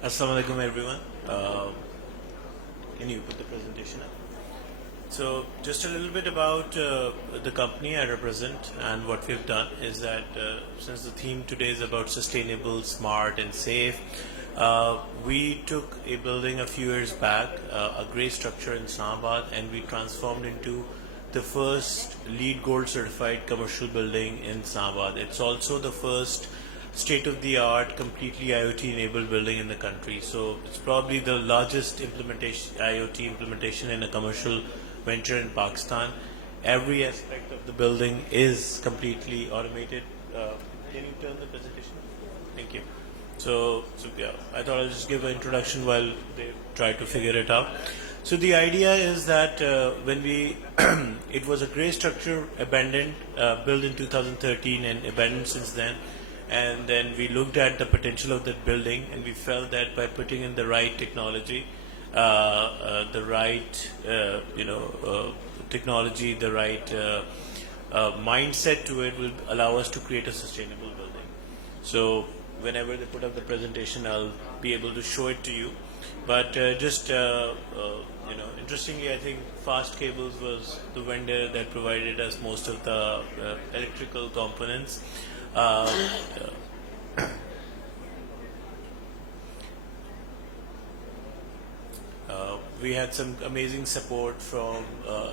Assalamu alaikum everyone. Can you put the presentation up? So just a little bit about the company I represent, and what we've done is that since the theme today is about sustainable, smart and safe, we took a building a few years back, a grey structure in Islamabad, and we transformed into the first LEED Gold certified commercial building in Islamabad. It's also the first state-of-the-art, completely IoT-enabled building in the country. So it's probably the largest IoT implementation in a commercial venture in Pakistan. Every aspect of the building is completely automated. Can you turn the presentation? Thank you. So yeah, I thought I'll just give an introduction while they try to figure it out. So the idea is that when we, it was a grey structure, abandoned, built in 2013 and abandoned since then. And then we looked at the potential of that building, and we felt that by putting in the right technology, the right technology, the right mindset to it will allow us to create a sustainable building. So whenever they put up the presentation, I'll be able to show it to you. But interestingly, I think Fast Cables was the vendor that provided us most of the electrical components. We had some amazing support from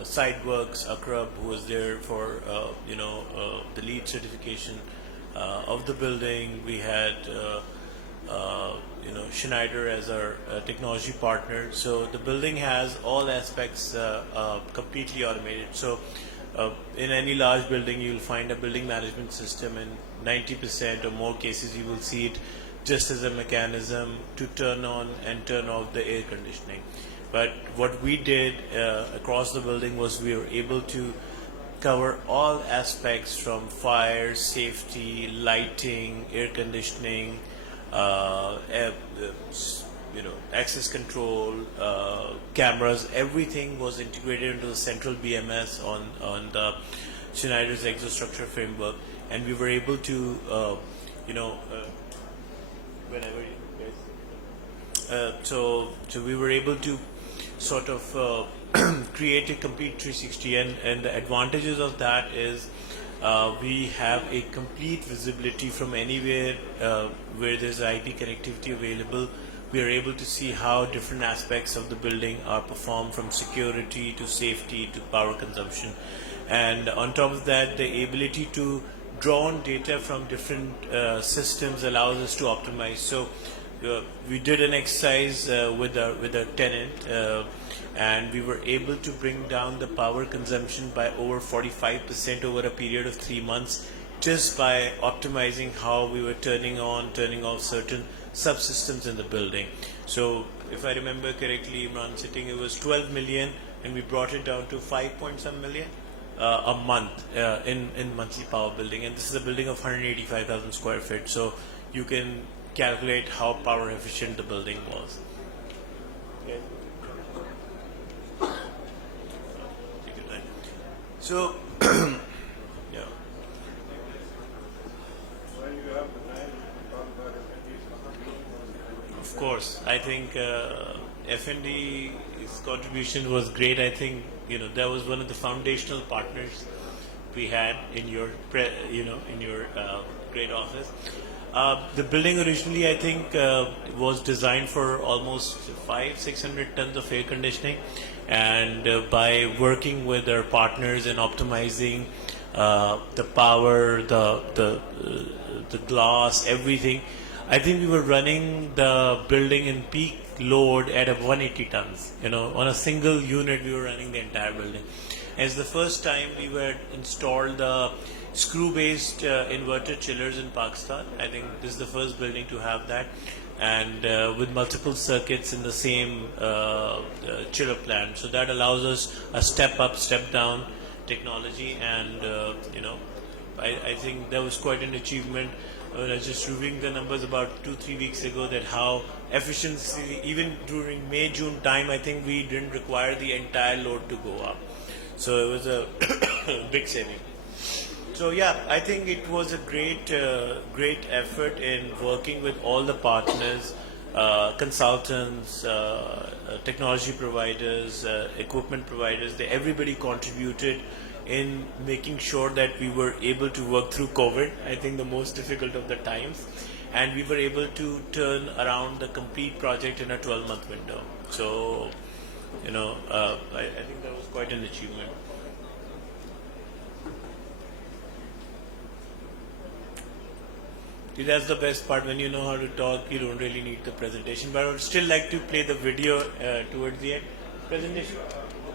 Sideworks, Akrab, who was there for the LEED certification of the building. We had Schneider as our technology partner. So the building has all aspects completely automated. So in any large building, you'll find a building management system, and 90% or more cases you will see it just as a mechanism to turn on and turn off the air conditioning. But what we did across the building was we were able to cover all aspects from fire, safety, lighting, air conditioning, access control, cameras. Everything was integrated into the central BMS on the Schneider's exostructure framework, and we were able to, whenever you guys, so we were able to sort of create a complete 360, and the advantages of that is we have a complete visibility from anywhere where there's IP connectivity available. We are able to see how different aspects of the building are performed, from security to safety to power consumption. And on top of that, the ability to draw on data from different systems allows us to optimize. So we did an exercise with a tenant, and we were able to bring down the power consumption by over 45% over a period of 3 months, just by optimizing how we were turning on, turning off certain subsystems in the building. So if I remember correctly, Imran sitting, it was 12 million, and we brought it down to 5 point some million a month in monthly power building. And this is a building of 185,000 square feet. So you can calculate how power efficient the building was. Okay. So, yeah. Of course, I think F&D's contribution was great. I think that was one of the foundational partners we had in your great office. The building originally, I think, was designed for almost 500-600 tons of air conditioning, and by working with our partners and optimizing the power, the glass, everything, I think we were running the building in peak load at 180 tons. On a single unit, we were running the entire building. As the first time we were installed the screw-based inverter chillers in Pakistan. I think this is the first building to have that, and with multiple circuits in the same chiller plant. So that allows us a step up, step down technology, and I think that was quite an achievement. I was just reviewing the numbers about 2-3 weeks ago, that how efficiency, even during May-June time, I think we didn't require the entire load to go up. So it was a big saving. So yeah, I think it was a great effort in working with all the partners consultants, technology providers, equipment providers, everybody contributed in making sure that we were able to work through COVID, I think the most difficult of the times, and we were able to turn around the complete project in a 12-month window. So, I think that was quite an achievement. That's the best part. When you know how to talk, you don't really need the presentation. But I would still like to play the video towards the end. Presentation?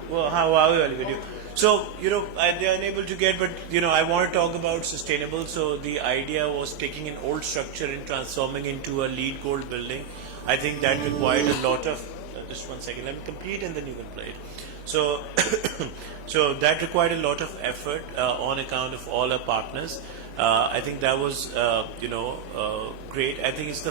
Well, how are we on the video? So, they are unable to get, but, I want to talk about sustainable. So, the idea was taking an old structure and transforming into a LEED gold building. I think that required a lot of, just 1 second, let me complete and then you can play it. So, so that required a lot of effort on account of all our partners. I think that was, great. I think it's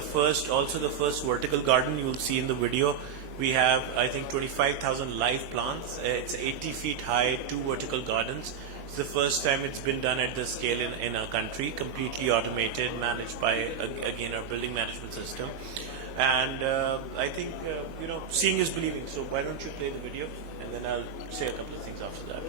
also the first vertical garden you will see in the video. We have, I think, 25,000 live plants. It's 80 feet high, 2 vertical gardens. It's the first time it's been done at this scale in our country, completely automated, managed by, again, our building management system. And I think, seeing is believing. So why don't you play the video, and then I'll say a couple of things after that.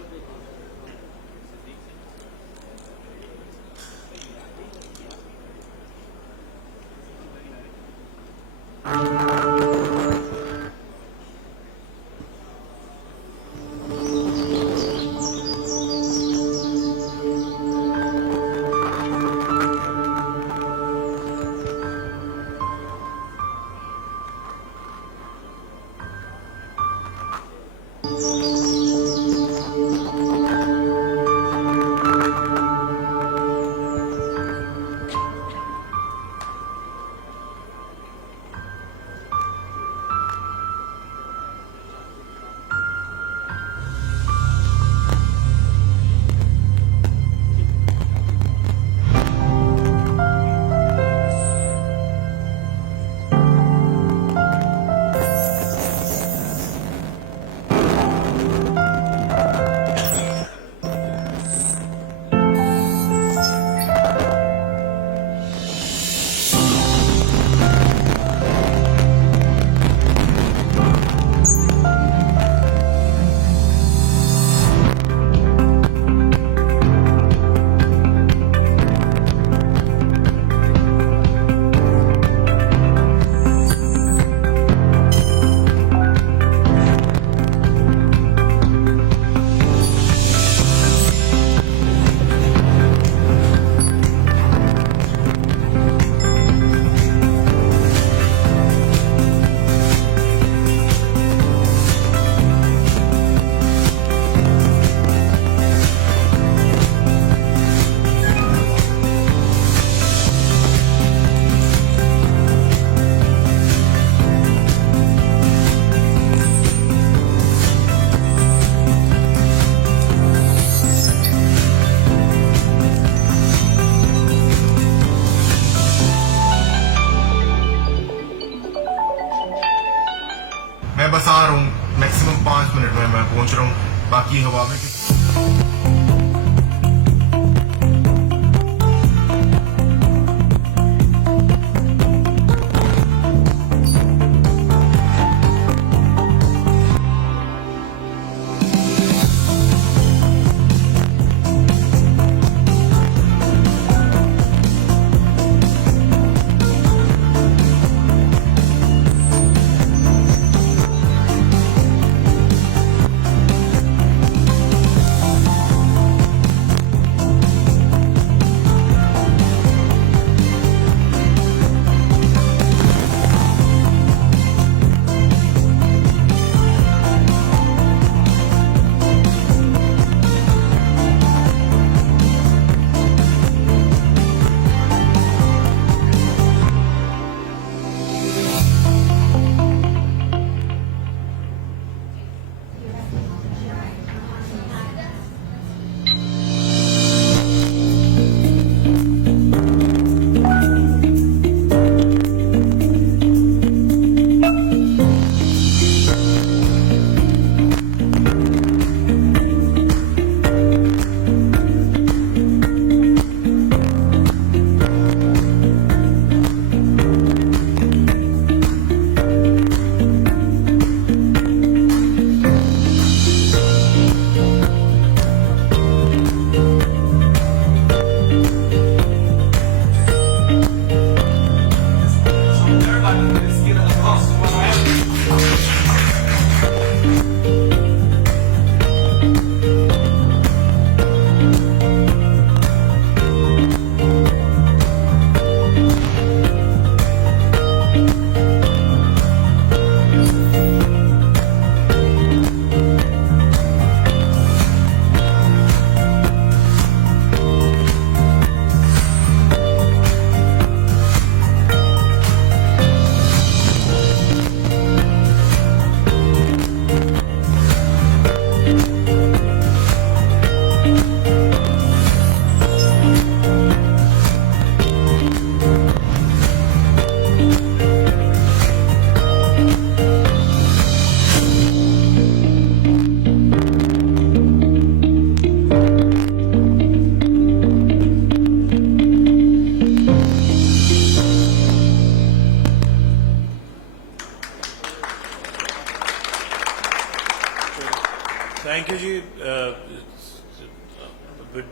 मैं बस आ रहा हूँ, maximum 5 minute में मैं पहुंच रहा हूँ, बाकी हवा में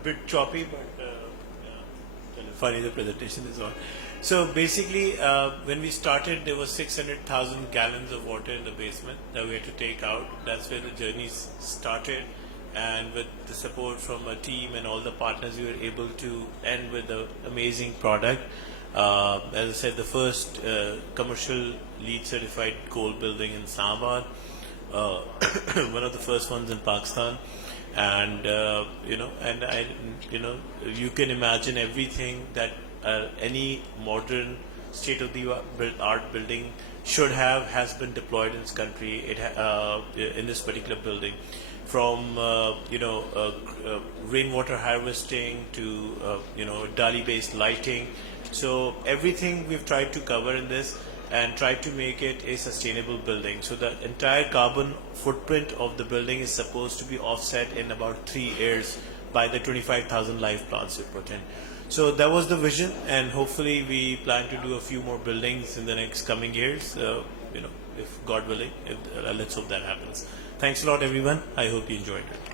bit choppy, but funny the presentation is on. So basically, when we started, there was 600,000 gallons of water in the basement that we had to take out. That's where the journey started. And with the support from a team and all the partners, we were able to end with an amazing product. As I said, the first commercial LEED certified gold building in Islamabad, one of the first ones in Pakistan. And you can imagine everything that any modern state-of-the-art building should have has been deployed in this country. In this particular building, from rainwater harvesting to DALI-based lighting. So everything we've tried to cover in this and tried to make it a sustainable building. So the entire carbon footprint of the building is supposed to be offset in about 3 years by the 25,000 live plants we put in. So that was the vision, and hopefully we plan to do a few more buildings in the next coming years. If God willing, let's hope that happens. Thanks a lot, everyone. I hope you enjoyed it.